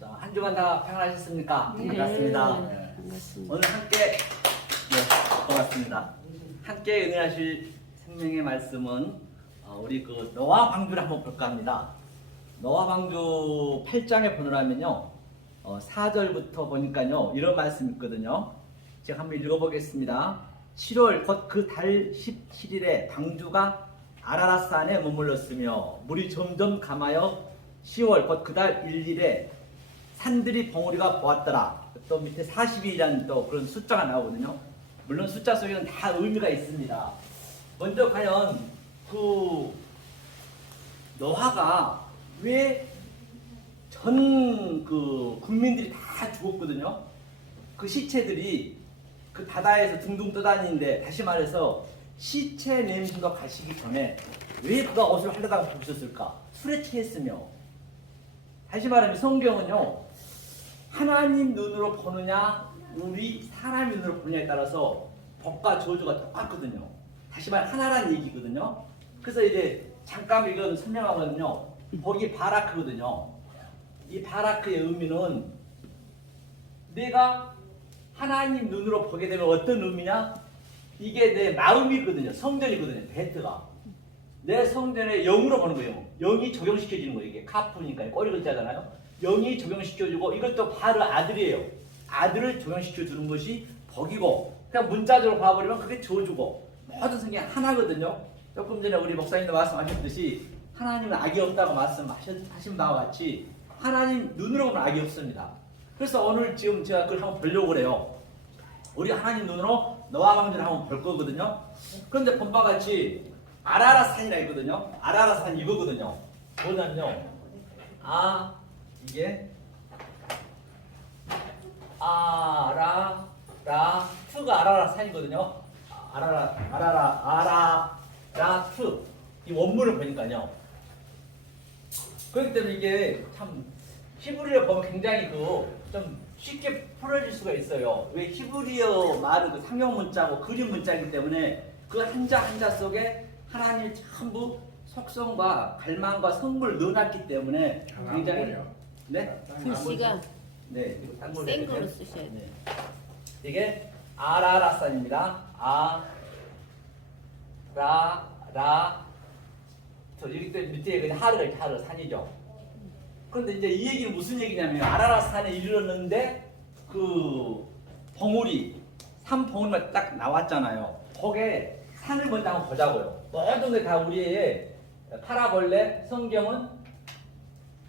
자, 한 주간 다 평안하셨습니까? 네. 반갑습니다. 네, 반갑습니다. 오늘 함께 반갑습니다. 함께 은혜하실 생명의 말씀은 우리 그 노아 방주를 한번 볼까 합니다. 노아 방주 8장에 보느라면요 4절부터 보니까요 이런 말씀이 있거든요. 제가 한번 읽어보겠습니다. 7월 곧 그 달 17일에 방주가 아라랏산에 머물렀으며 물이 점점 감하여 10월 곧 그 달 1일에 산들이 벙어리가 보았더라. 또 밑에 40일이라는 또 그런 숫자가 나오거든요. 물론 숫자 속에는 다 의미가 있습니다. 먼저 과연 그 노아가 왜 전 그 국민들이 다 죽었거든요. 그 시체들이 그 바다에서 둥둥 떠다니는데, 다시 말해서 시체 냄새가 가시기 전에 왜 그가 옷을 하려다가 보셨을까? 술에 취했으며. 다시 말하면 성경은요 하나님 눈으로 보느냐 우리 사람 눈으로 보느냐에 따라서 복과 저주가 똑같거든요. 다시 말해 하나라는 얘기거든요. 그래서 이제 잠깐 이건 설명하거든요. 복이 바라크거든요. 이 바라크의 의미는 내가 하나님 눈으로 보게 되면 어떤 의미냐? 이게 내 마음이거든요. 성전이거든요. 베트가 내 성전에 영으로 보는 거예요. 영이 적용시켜지는 거예요. 이게 카프니까 꼬리 글자잖아요. 영이 적용시켜주고, 이것도 바로 아들이에요. 아들을 적용시켜주는 것이 복이고, 그냥 문자적으로 봐버리면 그게 저주고, 모든 성경이 하나거든요. 조금 전에 우리 목사님도 말씀하셨듯이 하나님은 악이 없다고 말씀하신 바와 같이 하나님 눈으로 보면 악이 없습니다. 그래서 오늘 지금 제가 그걸 한번 보려고 그래요. 우리 하나님 눈으로 노아 방주를 한번 볼 거거든요. 그런데 본바 같이 아라랏산이라 있거든요. 아라랏산 이거거든요. 뭐냐면요. 이게 아라라트가 아라랏산이거든요. 아라라트 이 원문을 보니까요. 그렇기 때문에 이게 참 히브리어 보면 굉장히 좀 쉽게 풀어질 수가 있어요. 왜 히브리어 말은 그 상형 문자고 그림 문자이기 때문에 그 한자 한자 속에 하나님이 전부 속성과 갈망과 성분을 넣어놨기 때문에 굉장히 네? 글씨가 네, 센 거로 쓰셔야 돼요. 네. 이게 아라랏산입니다. 여기 밑에 하르가 이렇게 하르 산이죠. 그런데 이제 이 얘기는 무슨 얘기냐면 아라랏산에 이르렀는데 그 봉우리 산 봉우리가 딱 나왔잖아요. 거기에 산을 먼저 한번 보자고요. 모든 게 다 우리의 파라볼레 성경은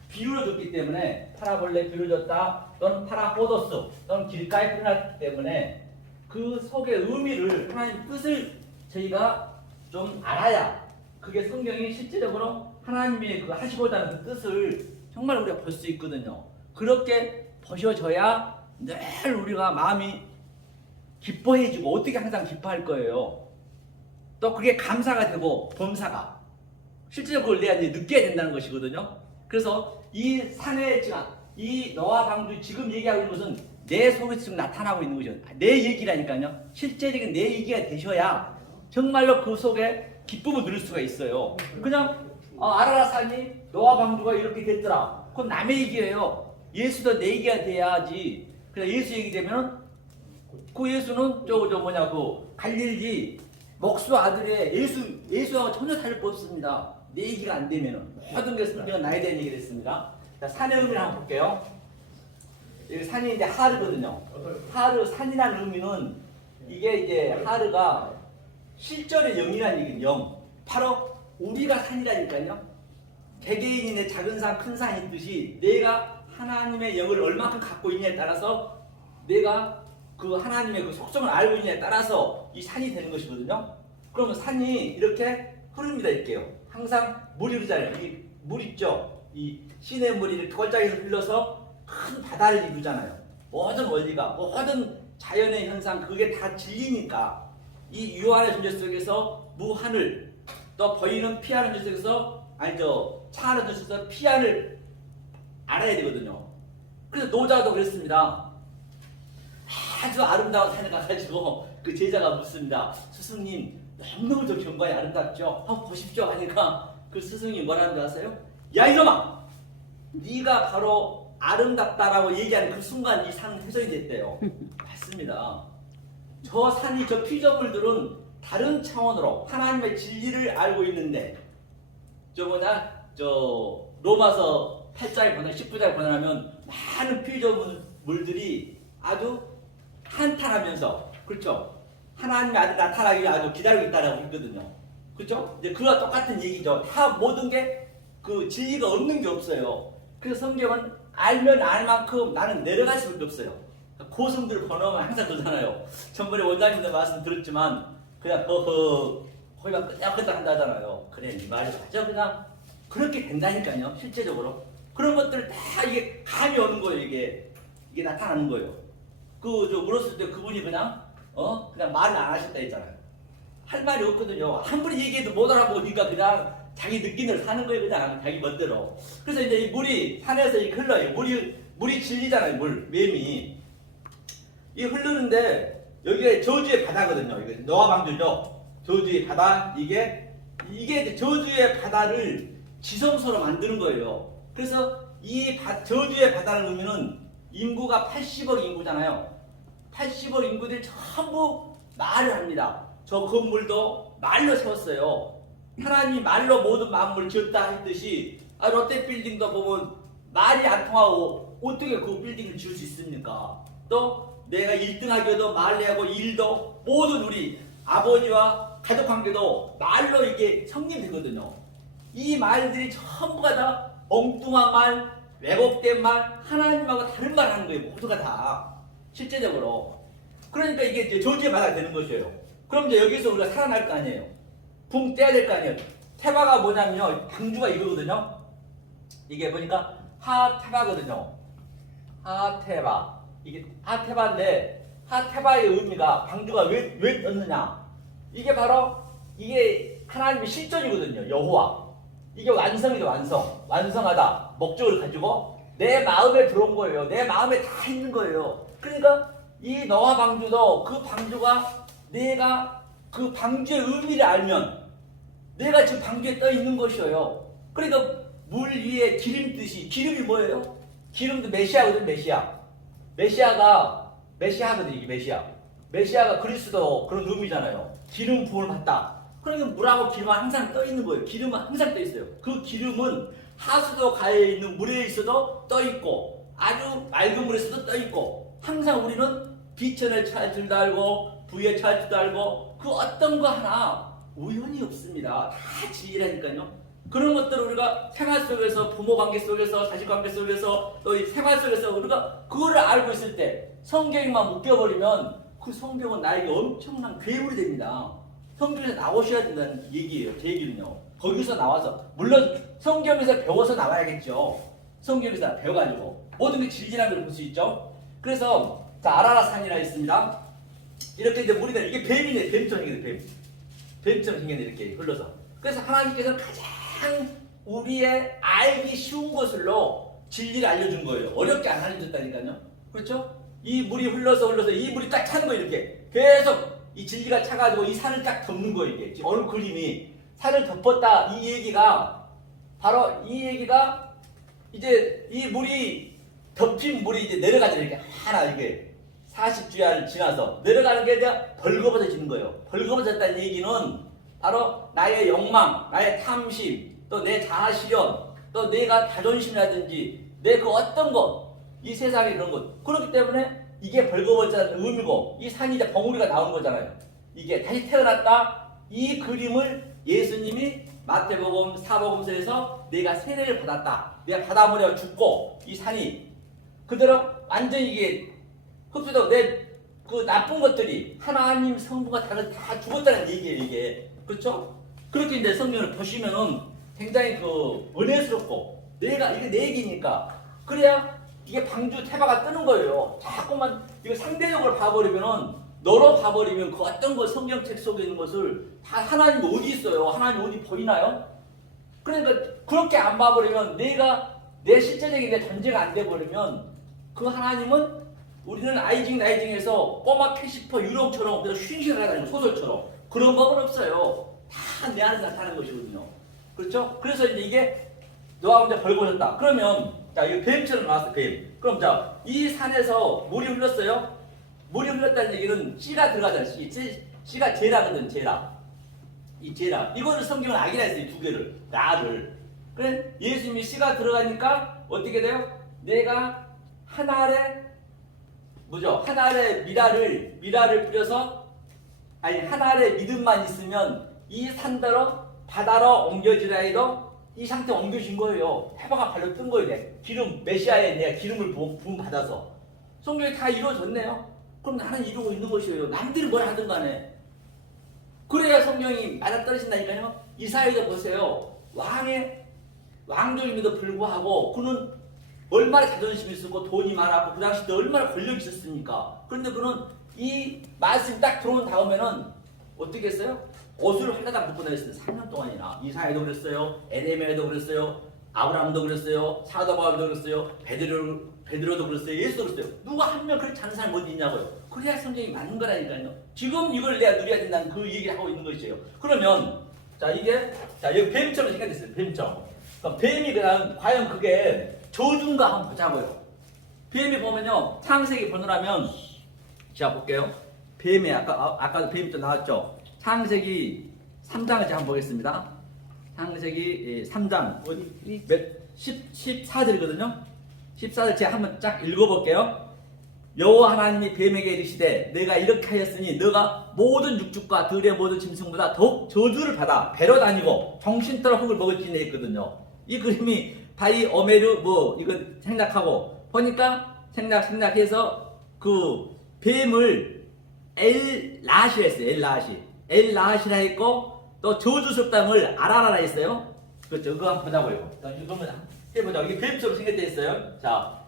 비유를 줬기 때문에 파라볼레 비유를 줬다 또는 파라포도스 또는 길가에 표현했기 때문에 그 속의 의미를 하나님 뜻을 저희가 좀 알아야 그게 성경이 실제적으로 하나님이 그 하시고자 하는 그 뜻을 정말 우리가 볼 수 있거든요. 그렇게 보셔져야 늘 우리가 마음이 기뻐해지고, 어떻게 항상 기뻐할 거예요. 또 그게 감사가 되고 범사가 실제적으로 그걸 내가 이제 느껴야 된다는 것이거든요. 그래서 이 산에 지금 이 노아 방주 지금 얘기하고 있는 것은 내 속에 지금 나타나고 있는 거죠. 내 얘기라니까요. 실제적인 내 얘기가 되셔야 정말로 그 속에 기쁨을 누릴 수가 있어요. 그냥 아라랏산이 노아 방주가 이렇게 됐더라. 그건 남의 얘기예요. 예수도 내 얘기가 돼야지. 그래서 예수 얘기 되면 그 예수는 그 갈릴리 목수 아들의 예수하고 전혀 다를 바 없습니다. 내 얘기가 안 되면은 모든 게 성경은 나에 대한 얘기가 됐습니다. 자, 산의 의미를 한번 볼게요. 여기 산이 이제 하르거든요. 하르 산이라는 의미는 이게 이제 하르가 실존의 영이라는 얘기는 영. 바로 우리가 산이라니까요. 개개인의 작은 산, 큰 산이 있듯이 내가 하나님의 영을 얼마큼 갖고 있냐에 따라서 내가 그 하나님의 그 속성을 알고 있냐에 따라서 이 산이 되는 것이거든요. 그러면 산이 이렇게 흐릅니다. 이렇게요. 항상 물이 흐르잖아요. 이 물 있죠. 이 시내 물이 이렇게 골짜기에서 흘러서 큰 바다를 이루잖아요. 모든 원리가, 모든 자연의 현상, 그게 다 진리니까 이 유한의 존재 속에서 무한을, 또 보이는 피하는 존재 속에서 차하는 존재 속에서 피한을 알아야 되거든요. 그래서 노자도 그랬습니다. 아주 아름다운 산에 가가지고 그 제자가 묻습니다. 스승님, 너무너무 저 경관이 아름답죠? 한번 보십시오 하니까 그 스승이 뭐라는 줄 아세요? 야 이놈아! 네가 바로 아름답다라고 얘기하는 그 순간 이 산은 훼손이 됐대요. 맞습니다. 저 산이 저 피조물들은 다른 차원으로 하나님의 진리를 알고 있는데 저 로마서 8장에 보내 19장에 보내면 많은 피조물들이 아주 한탄하면서 그렇죠? 하나님의 아들 나타나기를 아주 기다리고 있다라고 했거든요. 그렇죠? 이제 그와 똑같은 얘기죠. 다 모든 게 그 진리가 없는 게 없어요. 그래서 성경은 알면 알 만큼 나는 내려갈 수밖에 없어요. 고성들 번호면 항상 그러잖아요. 전번에 원장님도 말씀 들었지만 그냥 거기만 끄덕끄덕 한다 하잖아요. 그래 네 말이 맞아. 그냥 그렇게 된다니까요. 실제적으로 그런 것들 다 이게 감이 오는 거예요. 이게 나타나는 거예요. 저 물었을 때 그분이 그냥 말을 안 하셨다 했잖아요. 할 말이 없거든요. 아무리 얘기해도 못 알아보니까 그냥 자기 느낀 대로 사는 거예요. 그냥 자기 멋대로. 그래서 이제 이 물이 산에서 흘러요. 물이 진리잖아요. 매미 이 흐르는데 여기가 저주의 바다거든요. 이게 노아 방주죠. 저주의 바다. 이게 이제 저주의 바다를 지성소로 만드는 거예요. 그래서 이 저주의 바다를 놓으면은 인구가 80억 인구잖아요. 80억 인구들이 전부 말을 합니다. 저 건물도 말로 세웠어요. 하나님이 말로 모든 만물을 지었다 했듯이 롯데빌딩도 보면 말이 안 통하고 어떻게 그 빌딩을 지을 수 있습니까? 또 내가 1등하기도 말하고 일도 모든 우리 아버지와 가족 관계도 말로 이게 성립되거든요. 이 말들이 전부가 다 엉뚱한 말, 왜곡된 말, 하나님하고 다른 말 하는 거예요. 모두가 다 실제적으로. 그러니까 이게 이제 저주의 바다가 되는 것이에요. 그럼 이제 여기서 우리가 살아날 거 아니에요. 붕 떼야 될 거 아니에요. 태바가 뭐냐면요. 방주가 이거거든요. 이게 보니까 하태바거든요. 하태바. 이게 하태바인데 하태바의 의미가 방주가 왜 떴느냐. 이게 바로 이게 하나님의 실존이거든요. 여호와. 이게 완성이죠. 완성하다. 목적을 가지고 내 마음에 들어온 거예요. 내 마음에 다 있는 거예요. 그러니까 이 노아 방주도 그 방주가 내가 그 방주의 의미를 알면 내가 지금 방주에 떠 있는 것이에요. 그러니까 물 위에 기름 듯이 기름이 뭐예요? 기름도 메시아거든. 메시아거든. 이게 메시아가 그리스도 그런 의미잖아요. 기름 부음을 받다. 그러니까 물하고 기름은 항상 떠 있는 거예요. 기름은 항상 떠 있어요. 그 기름은 하수도 가에 있는 물에 있어도 떠 있고 아주 맑은 물에서도 떠 있고 항상 우리는 비천에 처할 줄도 알고 부에 처할 줄도 알고 그 어떤 거 하나 우연이 없습니다. 다 진리라니까요. 그런 것들을 우리가 생활 속에서 부모 관계 속에서 자식 관계 속에서 또 이 생활 속에서 우리가 그거를 알고 있을 때 성경만 묶여버리면 그 성경은 나에게 엄청난 괴물이 됩니다. 성경에서 나오셔야 된다는 얘기예요. 제 얘기는요. 거기서 나와서 물론 성경에서 배워서 나와야겠죠. 성경에서 배워가지고 모든 게 진리라는 걸 볼 수 있죠. 그래서 자 아라라산이라 있습니다. 이렇게 이제 물이 이게 뱀이네. 뱀처럼 생겼네. 뱀처럼 생겼네. 이렇게 흘러서. 그래서 하나님께서는 가장 우리의 알기 쉬운 것으로 진리를 알려준 거예요. 어렵게 안 알려줬다니까요. 그렇죠? 이 물이 흘러서 이 물이 딱 차는 거예요. 이렇게 계속 이 진리가 차가지고 이 산을 딱 덮는 거예요. 이게 지금 어느 그림이 산을 덮었다. 이 얘기가 바로 이 얘기가 이제 이 물이 덮인 물이 이제 내려가잖아요. 이렇게 하나 이게 40주야를 지나서 내려가는 게 이제 벌거벗어지는 거예요. 벌거벗어졌다는 얘기는 바로 나의 욕망, 나의 탐심, 또 내 자아실현, 또 내가 자존심이라든지 내 그 어떤 것, 이 세상의 그런 것. 그렇기 때문에 이게 벌거벗어졌다는 의미고 이 산이 이제 벙우리가 나온 거잖아요. 이게 다시 태어났다. 이 그림을 예수님이 마태복음, 사복음서에서 내가 세례를 받았다. 내가 바닷물에 죽고 이 산이 그대로 완전히 이게 흡수되고 내 그 나쁜 것들이 하나님 성부가 다 죽었다는 얘기예요. 이게 그렇죠? 그렇게 이제 성경을 보시면은 굉장히 그 은혜스럽고 내가 이게 내 얘기니까 그래야 이게 방주 태바가 뜨는 거예요. 자꾸만 이거 상대적으로 봐버리면은 너로 봐버리면 그 어떤 거 성경책 속에 있는 것을 다 하나님 어디 있어요? 하나님 어디 보이나요? 그러니까 그렇게 안 봐버리면 내가 내 실제적인 내 존재가 안 돼버리면 그 하나님은 우리는 아이징 나이징에서 꼬마 캐시퍼 유령처럼 그냥 쉰신을 하다니고 소설처럼 그런 법은 없어요. 다 내 안에 나타나는 것이거든요. 그렇죠? 그래서 이제 이게 노아가 이제 벌거졌다. 그러면 자, 이 뱀처럼 나왔어, 뱀. 그럼 자, 이 산에서 물이 흘렀어요? 물이 흘렀다는 얘기는 씨가 들어가잖아, 씨가 제라거든, 제라. 이 제라. 이거는 성경은 악이라 했어요, 두 개를. 나를. 그래, 예수님이 씨가 들어가니까 어떻게 돼요? 내가 한 알에, 뭐죠? 한 알에 미라를 뿌려서, 아니, 한 알에 믿음만 있으면 이 산더러 바다로 옮겨지라 이 상태에 옮겨진 거예요. 해바가 발로 뜬 거예요. 기름, 메시아에 내가 기름을 부음 받아서. 성경이 다 이루어졌네요. 그럼 나는 이루고 있는 것이에요. 남들이 뭘 하든 간에. 그래야 성경이 맞아떨어진다니까요. 이사야도 보세요. 왕족임에도 불구하고 그는 얼마나 자존심이 있었고 돈이 많았고 그 당시 때 얼마나 권력이 있었습니까? 그런데 그는 이 말씀이 딱 들어온 다음에는 어떻게 했어요? 옷을 헐레다 묶고 다녔어요. 3년 동안이나. 이사야도 그랬어요. 에레미야도 그랬어요. 아브라함도 그랬어요. 사도 바울도 그랬어요. 베드로도 그랬어요. 예수도 그랬어요. 누가 한 명 그렇게 잘하는 사람이 어디 있냐고요. 그래야 성경이 맞는 거라니까요. 지금 이걸 내가 누려야 된다는 그 얘기를 하고 있는 것이에요. 그러면 자 이게 자 여기 뱀처럼 생각됐어요. 뱀처럼. 그럼 뱀이 과연 그게 저주인가 한번 보자고요. 뱀이 보면요. 창세기 보느라면 자 볼게요. 뱀이 아까도 뱀이 또 나왔죠. 창세기 3장을 한번 보겠습니다. 창세기 3장 어디 14절이거든요. 14절 제가 한번 쫙 읽어볼게요. 여호와 하나님이 뱀에게 이르시되 내가 이렇게 하였으니 너가 모든 육축과 들의 모든 짐승보다 더욱 저주를 받아 배로 다니고 정신더러 흙을 먹을지니 했거든요. 이 그림이 바이 어메르 이거 생략하고 보니까 생략해서 그 뱀을 엘라시라 했어요. 엘라시라 했고 또 저주스럽다는 아라라라 했어요. 그렇죠. 그거 한번 보자고요. 이거 한번 해보자. 이게 뱀처럼 생겼다 했어요. 자,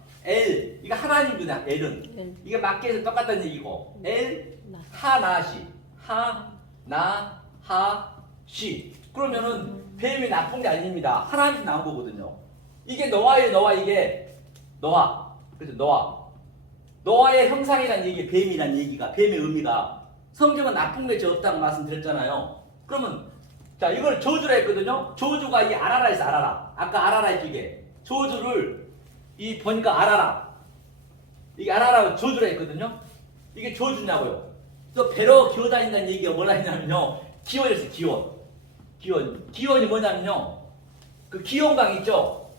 이거 하나님이구나. 엘은 이게 마켓에서 똑같다는 얘기고 하나시 하나하시 그러면은 뱀이 나쁜 게 아닙니다. 하나님이 나온 거거든요. 이게 노아예요. 이게 노아. 그렇죠. 노아의 형상이라는 얘기, 뱀이라는 얘기가 뱀의 의미가 성경은 나쁜 게 없다고 말씀드렸잖아요. 그러면 자 이걸 저주라 했거든요. 저주가 이 아라라에서 아라라. 아까 아라라 했죠 이게. 저주를 이 보니까 아라라. 이게 아라라 저주라 했거든요. 이게 저주냐고요. 또 배로 기어다닌다는 얘기가 뭐라 했냐면요. 기원이었어요. 기원이 뭐냐면요. 그 기원강 있죠.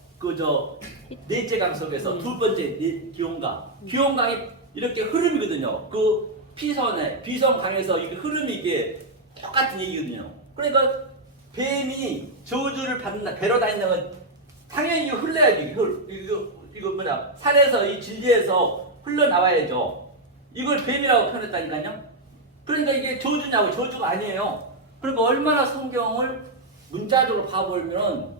넷째 강 속에서 두 번째 기원강이 이렇게 흐름이거든요. 그 비성강에서 이게 흐름이 이게 똑같은 얘기거든요. 그러니까 뱀이 저주를 받는다, 배로 다닌다는 건 당연히 흘러야죠. 이거 뭐냐 산에서 이 진리에서 흘러나와야죠. 이걸 뱀이라고 표현했다니까요. 그러니까 이게 저주냐고. 저주가 아니에요. 그러니까 얼마나 성경을 문자적으로 봐보면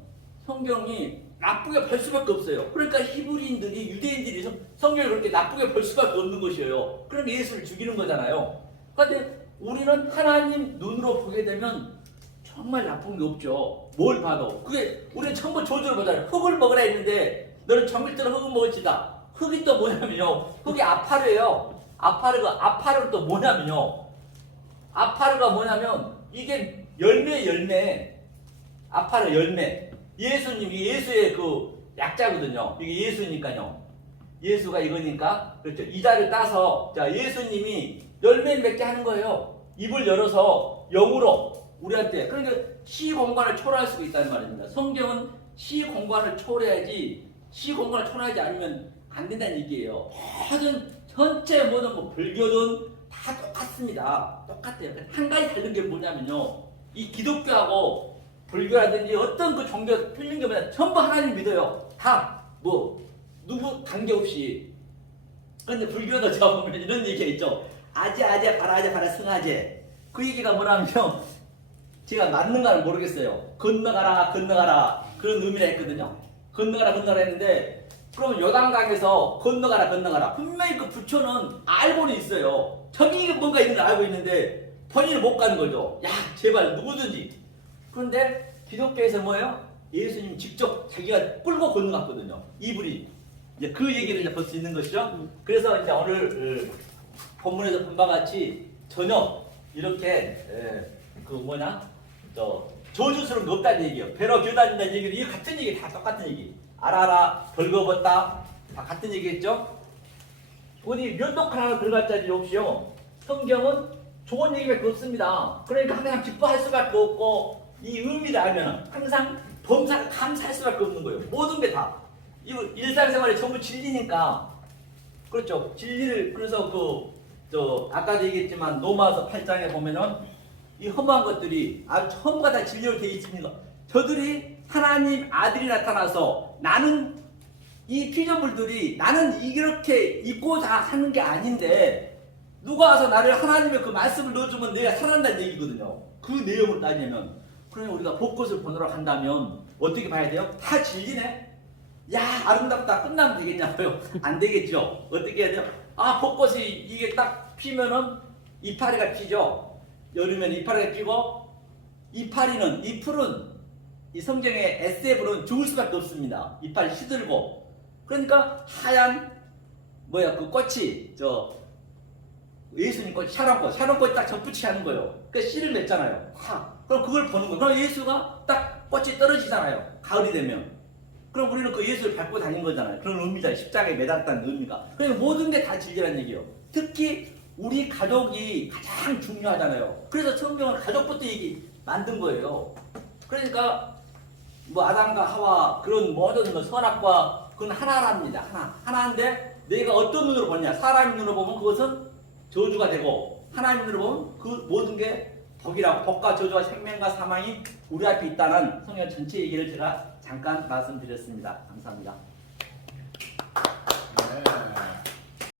성경이 나쁘게 볼 수밖에 없어요. 그러니까 히브리인들이 유대인들이 성경을 그렇게 나쁘게 볼 수밖에 없는 것이에요. 그럼 예수를 죽이는 거잖아요. 그런데 우리는 하나님 눈으로 보게 되면 정말 나쁜 게 없죠. 뭘 봐도. 그게 우리는 전부 저주를 보잖아요. 흙을 먹으라 했는데 너는 정밀대로 흙을 먹을지다. 흙이 또 뭐냐면요. 흙이 아파르예요. 아파르가 또 뭐냐면요. 아파르가 뭐냐면 이게 열매. 아파르 열매. 예수님이 예수의 그 약자거든요. 이게 예수니까요. 예수가 이거니까 그렇죠. 이자를 따서 자 예수님이 열매를 맺게 하는 거예요. 입을 열어서 영으로 우리한테. 그러니까 시 공간을 초월할 수 있다는 말입니다. 성경은 시 공간을 초월해야지 초월하지 않으면 안 된다는 얘기예요. 전체 모든 불교든 다 똑같습니다. 똑같아요. 한 가지 다른 게 뭐냐면요. 이 기독교하고 불교라든지 어떤 그 종교 틀린 게 뭐냐 전부 하나님 믿어요. 다 누구 관계없이. 그런데 불교도 제가 보면 이런 얘기가 있죠. 아제 바라 승아제. 그 얘기가 뭐냐면요. 제가 맞는가는 모르겠어요. 건너가라 그런 의미라 했거든요. 건너가라 했는데 그러면 요단강에서 건너가라 분명히 그 부처는 알고는 있어요. 저기 뭔가 있는 걸 알고 있는데 본인은 못 가는 거죠. 야 제발 누구든지. 그런데 기독교에서 뭐예요? 예수님 직접 자기가 끌고 건너갔거든요. 이불이. 이제 그 얘기를 이제 볼 수 있는 것이죠. 그래서 이제 오늘 본문에서 본 바와 같이 전혀 이렇게 저주스러운 거 없다는 얘기예요. 배로 기어다닌다는 얘기는 이 같은 얘기 다 똑같은 얘기. 알아라 벌거벗다 다 같은 얘기겠죠? 어디 면도칼 하나 들어갈 자리 없이요. 성경은 좋은 얘기밖에 없습니다. 그러니까 항상 기뻐할 수밖에 없고 이 의미를 알면 항상 범사를 감사할 수밖에 없는 거예요. 모든 게 다. 이거 일상생활에 전부 진리니까. 그렇죠. 진리를 그래서 아까도 얘기했지만 로마서 8장에 보면은 이 허무한 것들이 아주 전부가 다 진리로 되어 있습니다. 저들이 하나님 아들이 나타나서 나는 이 피조물들이 나는 이렇게 입고 다 하는 게 아닌데 누가 와서 나를 하나님의 그 말씀을 넣어주면 내가 살아난다는 얘기거든요. 그 내용을 따지면 그러면 우리가 복것을 보느라 간다면 어떻게 봐야 돼요? 다 진리네. 야 아름답다 끝나면 되겠냐고요? 안 되겠죠. 어떻게 해야 돼요? 아 복것이 이게 딱 피면은 이파리가 피죠. 여름에는 이파리가 피고 이파리는 이 풀은 이 성경의 SF는 죽을 수밖에 없습니다. 이파리 시들고 그러니까 하얀 그 꽃이 예수님 꽃 샤론꽃이 딱 접붙이 하는 거예요. 그러니까 씨를 맺잖아요. 그럼 그걸 보는 거예요. 그럼 예수가 딱 꽃이 떨어지잖아요. 가을이 되면. 그럼 우리는 그 예수를 밟고 다닌 거잖아요. 그런 의미다. 십자가에 매달았다는 의미가. 그러니까 모든 게 다 진리라는 얘기예요. 특히 우리 가족이 가장 중요하잖아요. 그래서 성경은 가족부터 만든 거예요. 그러니까 아담과 하와 그런 모든 선악과 그건 하나랍니다. 하나인데 내가 어떤 눈으로 보냐. 사람의 눈으로 보면 그것은 저주가 되고 하나님의 눈으로 보면 그 모든 게 복과 저주와 생명과 사망이 우리 앞에 있다는 성경 전체 얘기를 제가 잠깐 말씀드렸습니다. 감사합니다. 네.